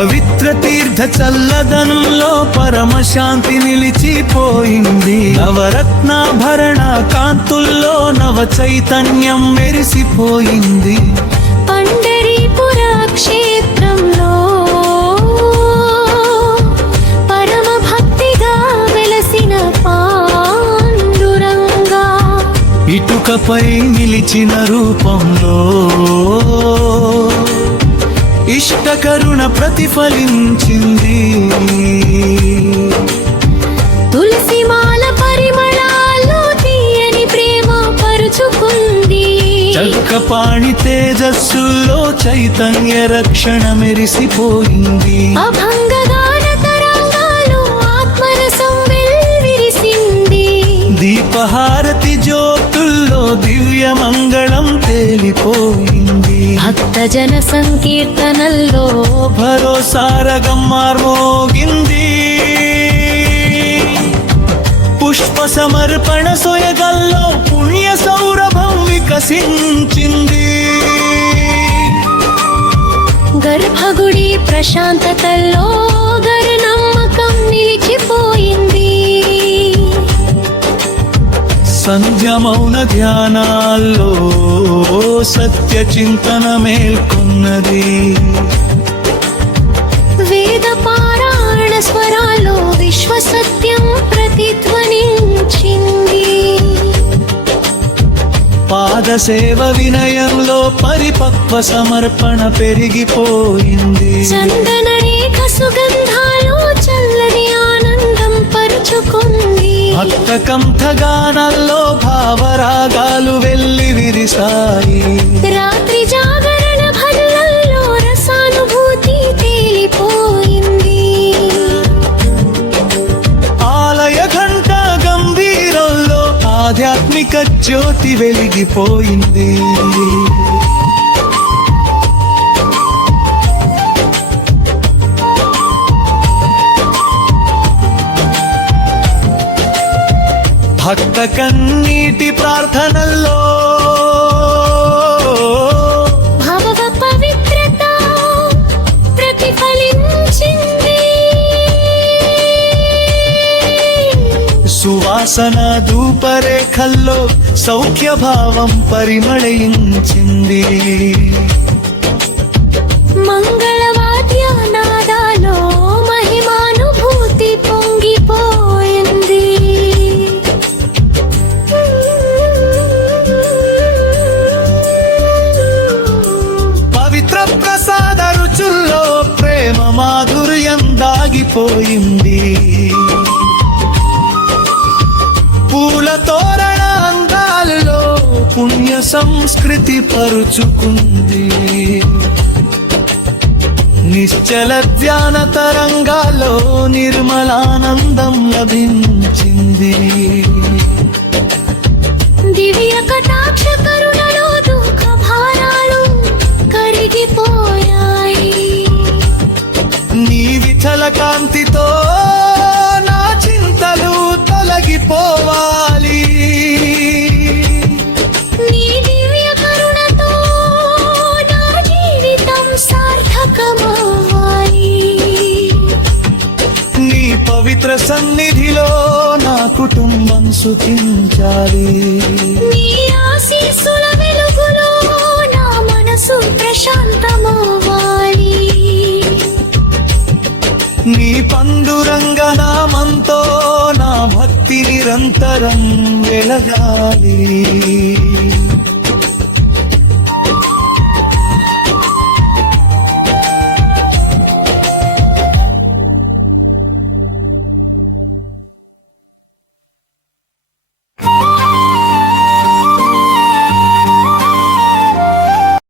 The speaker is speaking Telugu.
పవిత్ర తీర్థ చల్లదనంలో పరమశాంతి నిలిచిపోయింది. నవరత్నాభరణ కాంతుల్లో నవ చైతన్యం మెరిసిపోయింది. పండరీపుర క్షేత్రంలో పరమ భక్తిగా వెలసిన పాండురంగా ఇటుకపై నిలిచిన రూపంలో ఇష్టకరుణ ప్రతిఫలించింది. తులసిమాల పరిమళాల్లో తీయని ప్రేమ పరుచుకుంది. చక్కపాణి తేజస్సుల్లో చైతన్య రక్షణ మెరిసిపోయింది. అభంగగాన తరంగాలు ఆత్మరసం వెల్లివిరిసింది. దీపహారతి జ్యోతుల్లో దివ్య మంగళం తేలిపోయింది. భక్తజన సంకీర్తనల్లో భరోసారగం మార్మోగింది. పుష్ప సమర్పణ సొయగల్లో పుణ్య సౌరభం వికసించింది. గర్భగుడి ప్రశాంతతల్లో గరునమ్మకం నిలిచిపోయింది. సంధ్య మౌన ధ్యానాల్లో సత్య చింతన మేల్కొన్నది. వేద పారాయణ స్వరాల్లో విశ్వ సత్యం ప్రతిధ్వనించింది. పాద సేవ వినయంలో పరిపక్వ సమర్పణ పెరిగిపోయింది. చందన రేఖ సుగంధాలు చల్లని ఆనందం పరుచుకుంది. భక్త కంఠగానల్లో భావరాగాలు వెల్లి విరిసాయి. రాత్రి జాగరణ భజనల్లో రసానుభూతి తేలిపోయింది. ఆలయ ఘంట గంభీరంలో ఆధ్యాత్మిక జ్యోతి వెలిగిపోయింది. భక్త కన్నీటి ప్రార్థనల్లో భవ పవిత్రత ప్రతిఫలించింది. సువాసన ధూపరేఖల్లో సౌఖ్య భావం పరిమళించింది. మంగళవాద్య నాదాలో మహిమానుభూతి పొంగిపోయింది. పవిత్ర ప్రసాద రుచుల్లో ప్రేమ మాధుర్యం దాగిపోయింది. పూల తోరణ అందాలలో పుణ్య సంస్కృతి పరుచుకుంది. నిశ్చల ధ్యాన తరంగాల్లో నిర్మలానందం లభించింది. దివ్య కటాక్ష కరుణలో దుఃఖ భారాలు కరిగిపోయాయి. నీ విఠల కాంతితో నా చింతలు తొలగిపోవాలి. నీ దివ్య కరుణతో నా జీవితం సార్థకమవ్వాలి. నీ పవిత్ర సన్నిధిలో నా కుటుంబం సుఖించాలి. నీ ఆశీస్సుల వెలుగులో నా మనసు ప్రశాంతమవ్వాలి. నీ పండురంగ నామంతో నా భక్తి నిరంతరం వెలగాలి.